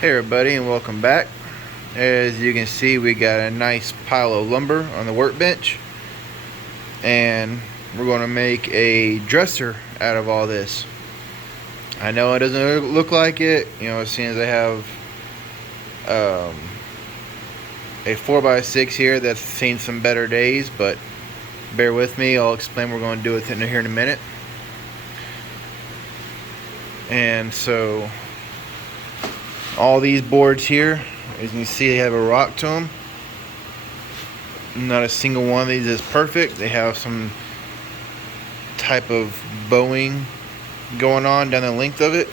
Hey everybody, and welcome back. As you can see, we got a nice pile of lumber on the workbench, and we're going to make a dresser out of all this. I know it doesn't look like it, seeing as I have a 4x6 here that's seen some better days, but bear with me. I'll explain what we're going to do with it here in a minute. And so all these boards here, as you can see, they have a rock to them. Not a single one of these is perfect. They have some type of bowing going on down the length of it.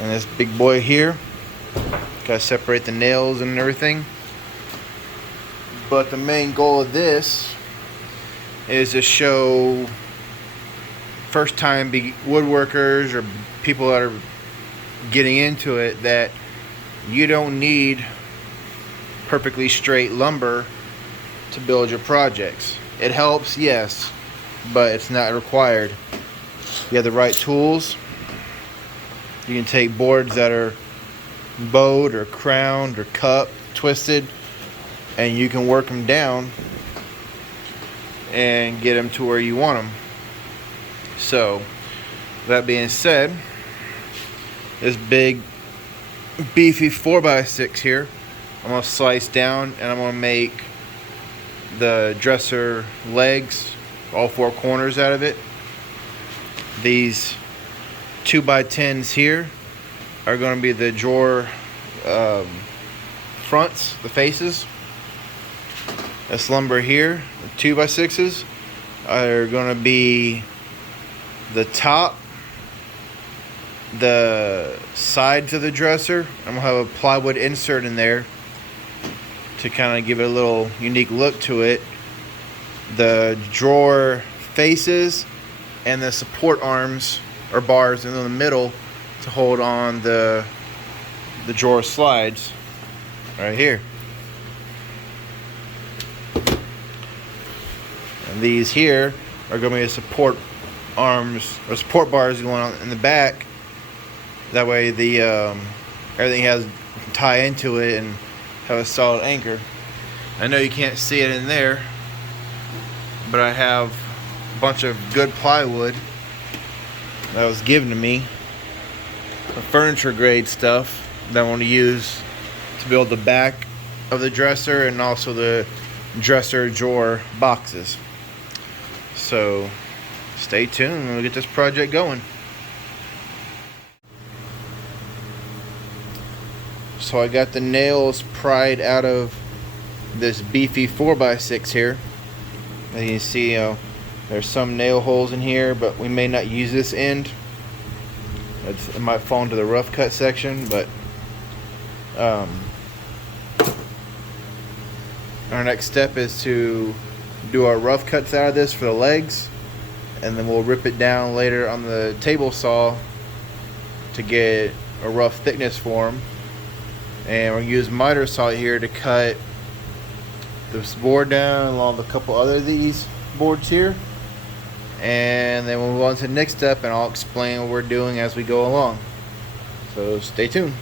And this big boy here, gotta separate the nails and everything. But the main goal of this is to show first time woodworkers or people that are getting into it that you don't need perfectly straight lumber to build your projects. It helps, yes, but it's not required. You have the right tools. You can take boards that are bowed or crowned or cupped, twisted, and you can work them down and get them to where you want them. So, that being said, this big beefy 4x6 here, I'm going to slice down and I'm going to make the dresser legs, all four corners out of it. These 2x10s here are going to be the drawer fronts, the faces. This lumber here, the 2x6s, are going to be the top, the sides of the dresser. I'm gonna have a plywood insert in there to kind of give it a little unique look to it. The drawer faces and the support arms or bars in the middle to hold on the drawer slides right here. And these here are going to be the support arms or support bars going on in the back. That way the everything has tie into it and have a solid anchor. I know you can't see it in there, but I have a bunch of good plywood that was given to me, the furniture grade stuff that I want to use to build the back of the dresser and also the dresser drawer boxes. So stay tuned and we'll get this project going. So I got the nails pried out of this beefy 4x6 here. As you can see, there's some nail holes in here, but we may not use this end. It might fall into the rough cut section, but our next step is to do our rough cuts out of this for the legs, and then we'll rip it down later on the table saw to get a rough thickness for them. And we're going to use miter saw here to cut this board down along with a couple other of these boards here. And then we'll move on to the next step and I'll explain what we're doing as we go along. So stay tuned.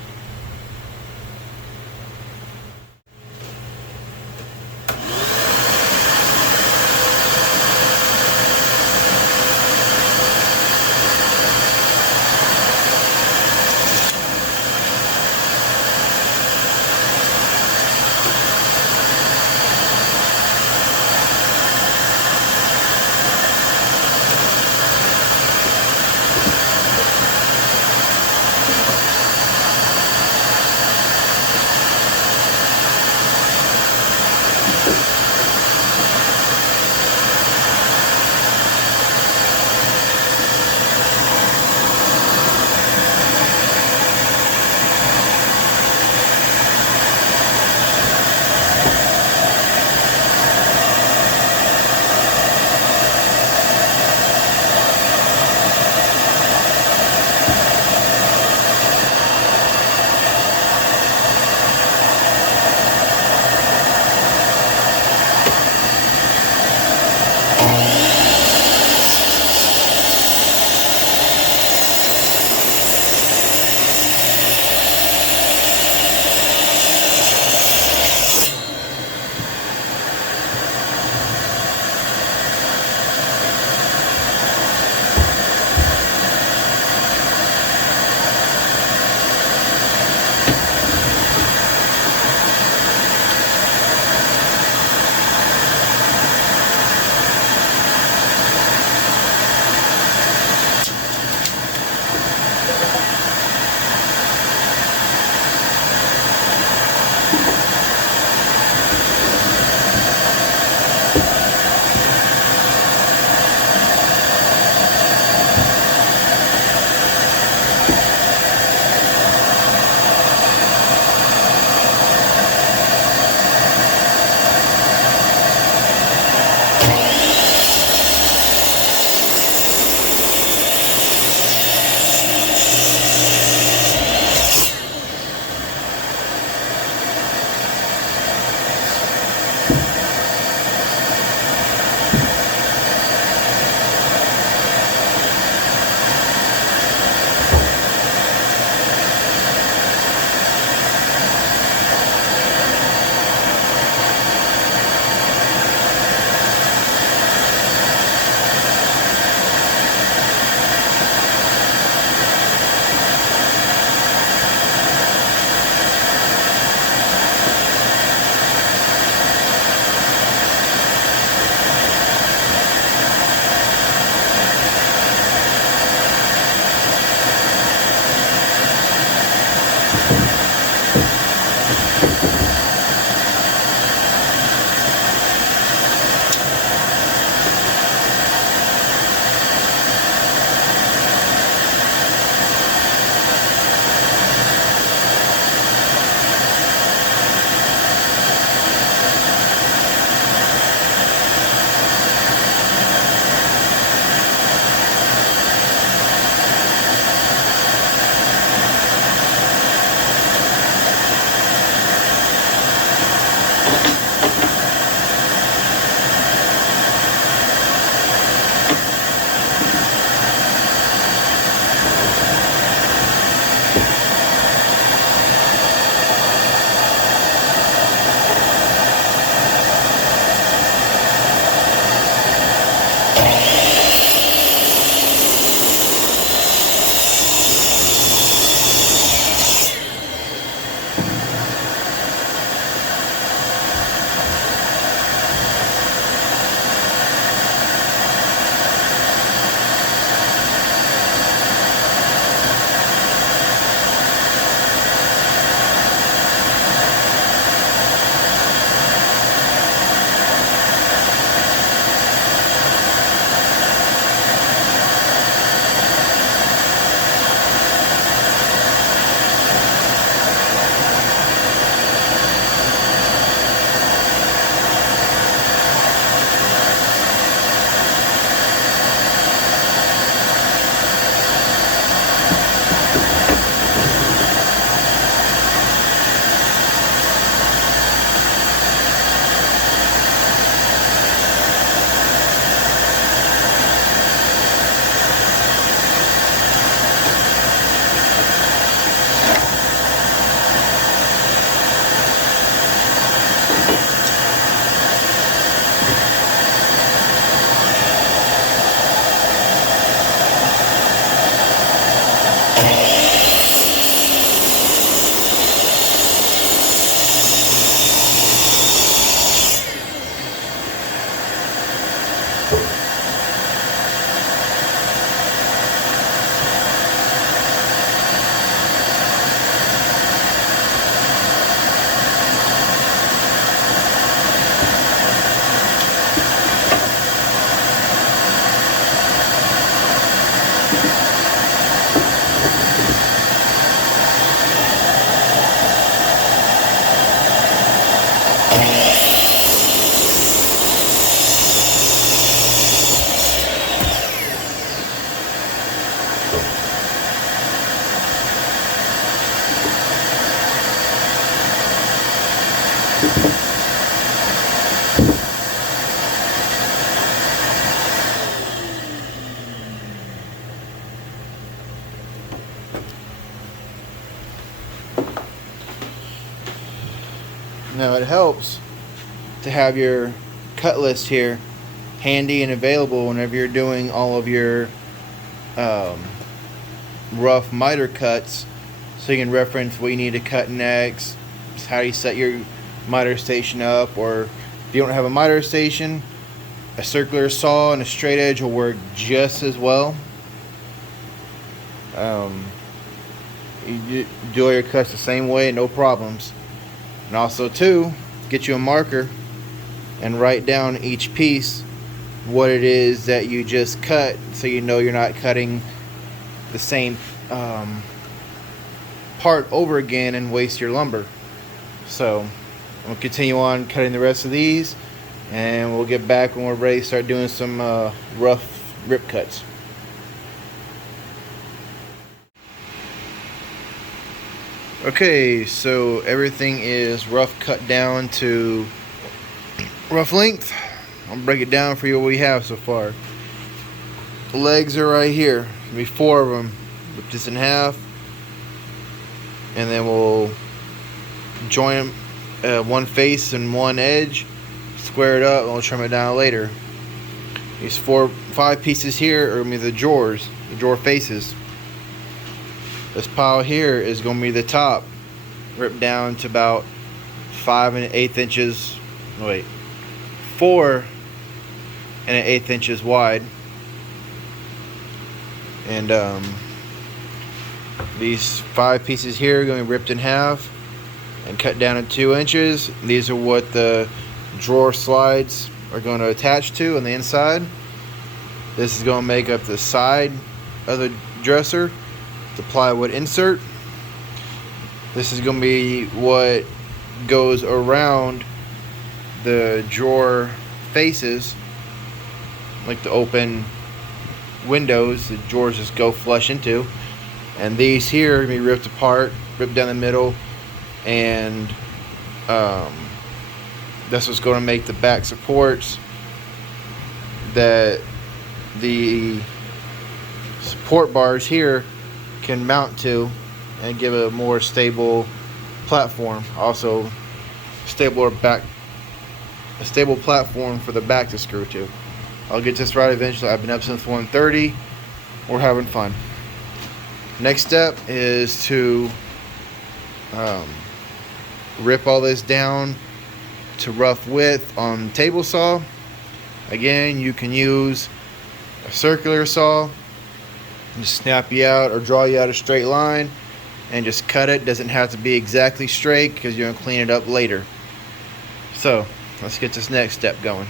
Now it helps to have your cut list here handy and available whenever you're doing all of your rough miter cuts, so you can reference what you need to cut next, how you set your miter station up, or if you don't have a miter station, a circular saw and a straight edge will work just as well. You do all your cuts the same way, no problems. And also too, get you a marker and write down each piece what it is that you just cut, so you know you're not cutting the same part over again and waste your lumber. So I'm gonna continue on cutting the rest of these, and we'll get back when we're ready to start doing some rough rip cuts. Okay, so everything is rough cut down to rough length. I'll break it down for you what we have so far. The legs are right here. There'll be 4 of them. Rip this in half, and then we'll join them, one face and one edge, square it up, and we'll trim it down later. These 5 pieces here are gonna be the drawers, the drawer faces. This pile here is going to be the top, ripped down to about 5 1/8 inches. Wait, 4 1/8 inches wide, and these 5 pieces here are going to be ripped in half and cut down to 2 inches. These are what the drawer slides are going to attach to on the inside. This is going to make up the side of the dresser, the plywood insert. This is going to be what goes around the drawer faces, like the open windows the drawers just go flush into. And these here are going to be ripped apart, ripped down the middle, and that's what's going to make the back supports that the support bars here can mount to, and give a more stable platform. Also, a stable platform for the back to screw to. I'll get this right eventually. I've been up since 1:30. We're having fun. Next step is to rip all this down to rough width on table saw. Again, you can use a circular saw, just snap you out or draw you out a straight line and just cut it. Doesn't have to be exactly straight because you're going to clean it up later. So let's get this next step going.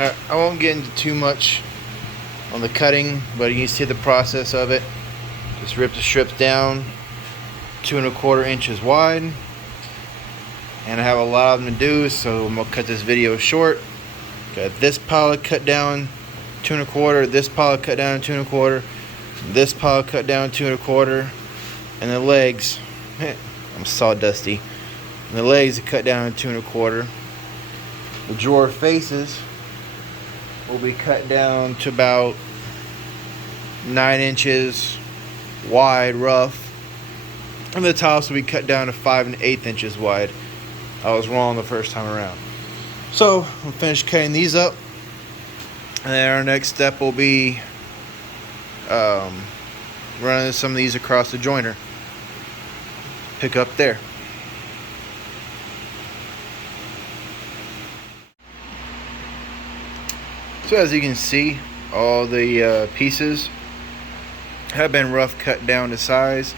I won't get into too much on the cutting, but you can see the process of it. Just rip the strips down 2¼ inches wide, and I have a lot of them to do, so I'm gonna cut this video short. Got this pile cut down 2¼ this pile cut down 2¼ this pile cut down 2¼ and the legs I'm sawdusty, and the legs are cut down 2¼ the drawer faces will be cut down to about 9 inches wide rough, and the tops will be cut down to 5 1/8 inches wide. I was wrong the first time around. So we'll finish cutting these up, and then our next step will be running some of these across the joiner. Pick up there. So as you can see, all the pieces have been rough cut down to size.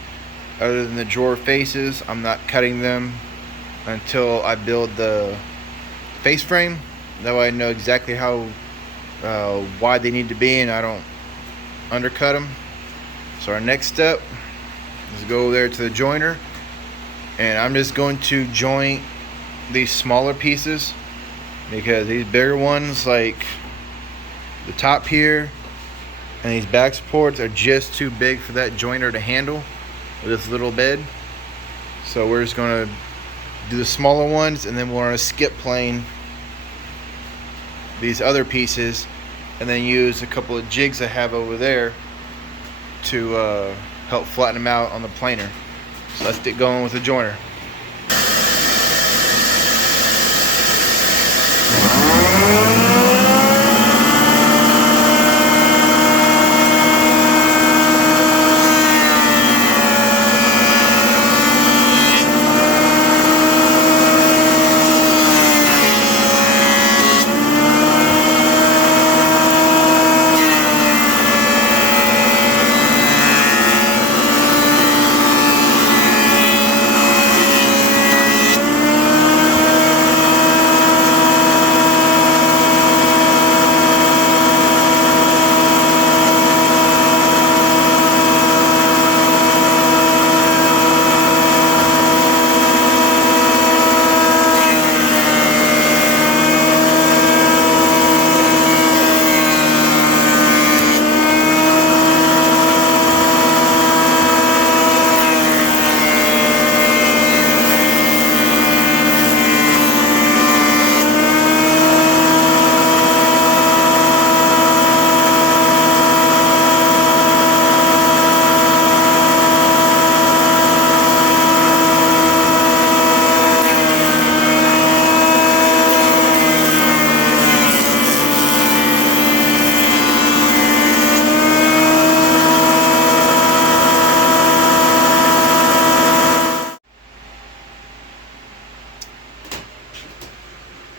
Other than the drawer faces, I'm not cutting them until I build the face frame. That way I know exactly how wide they need to be and I don't undercut them. So our next step is go there to the joiner, and I'm just going to joint these smaller pieces, because these bigger ones, like the top here and these back supports, are just too big for that joiner to handle with this little bed. So we're just going to do the smaller ones, and then we're going to skip plane these other pieces, and then use a couple of jigs I have over there to help flatten them out on the planer. So let's get going with the joiner.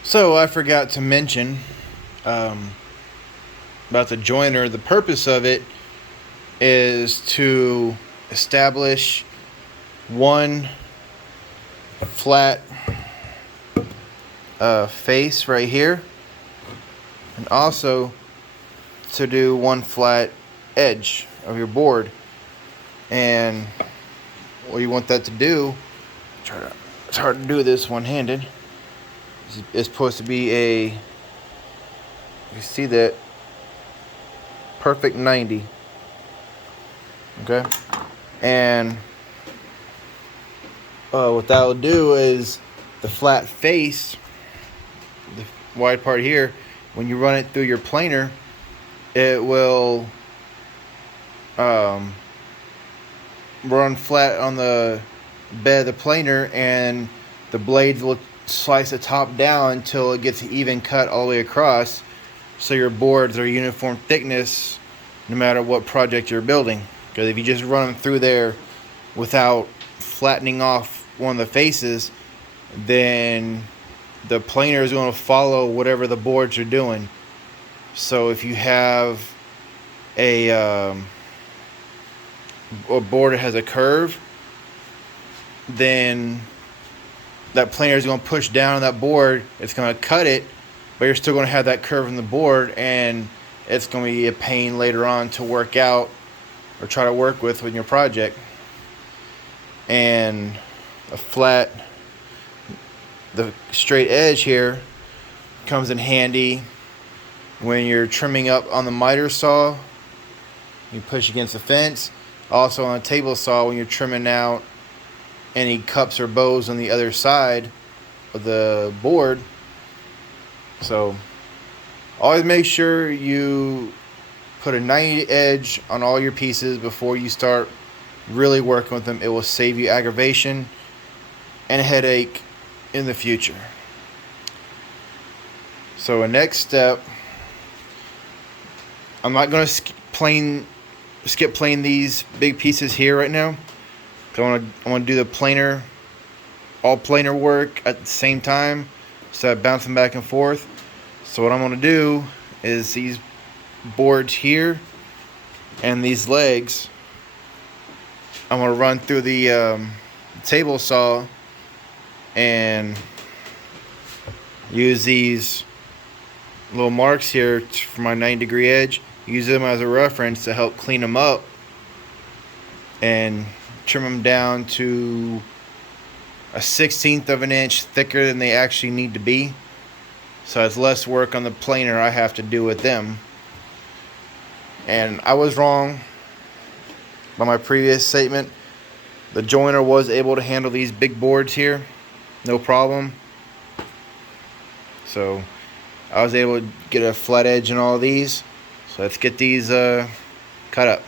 So I forgot to mention about the joiner. The purpose of it is to establish one flat face right here, and also to do one flat edge of your board. And what you want that to do, it's hard to do this one-handed. It's supposed to be you see that, perfect 90. Okay, and what that will do is the flat face, the wide part here, when you run it through your planer, it will run flat on the bed of the planer, and the blades will slice the top down until it gets an even cut all the way across, so your boards are uniform thickness no matter what project you're building. Because if you just run them through there without flattening off one of the faces, then the planer is going to follow whatever the boards are doing. So if you have a board that has a curve, then that planer is going to push down on that board. It's going to cut it, but you're still going to have that curve in the board, and it's going to be a pain later on to work out or try to work with your project. And a flat, the straight edge here comes in handy when you're trimming up on the miter saw. You push against the fence. Also on a table saw when you're trimming out any cups or bows on the other side of the board. So always make sure you put a 90 edge on all your pieces before you start really working with them. It will save you aggravation and a headache in the future. So a next step, I'm not going to skip plane these big pieces here right now. I want to do the all planar work at the same time, so I bounce them back and forth. So what I'm going to do is these boards here and these legs, I'm going to run through the table saw and use these little marks here for my 90-degree edge. Use them as a reference to help clean them up and trim them down to a 1/16 of an inch thicker than they actually need to be. So it's less work on the planer I have to do with them. And I was wrong by my previous statement. The joiner was able to handle these big boards here, no problem. So I was able to get a flat edge in all of these. So let's get these cut up.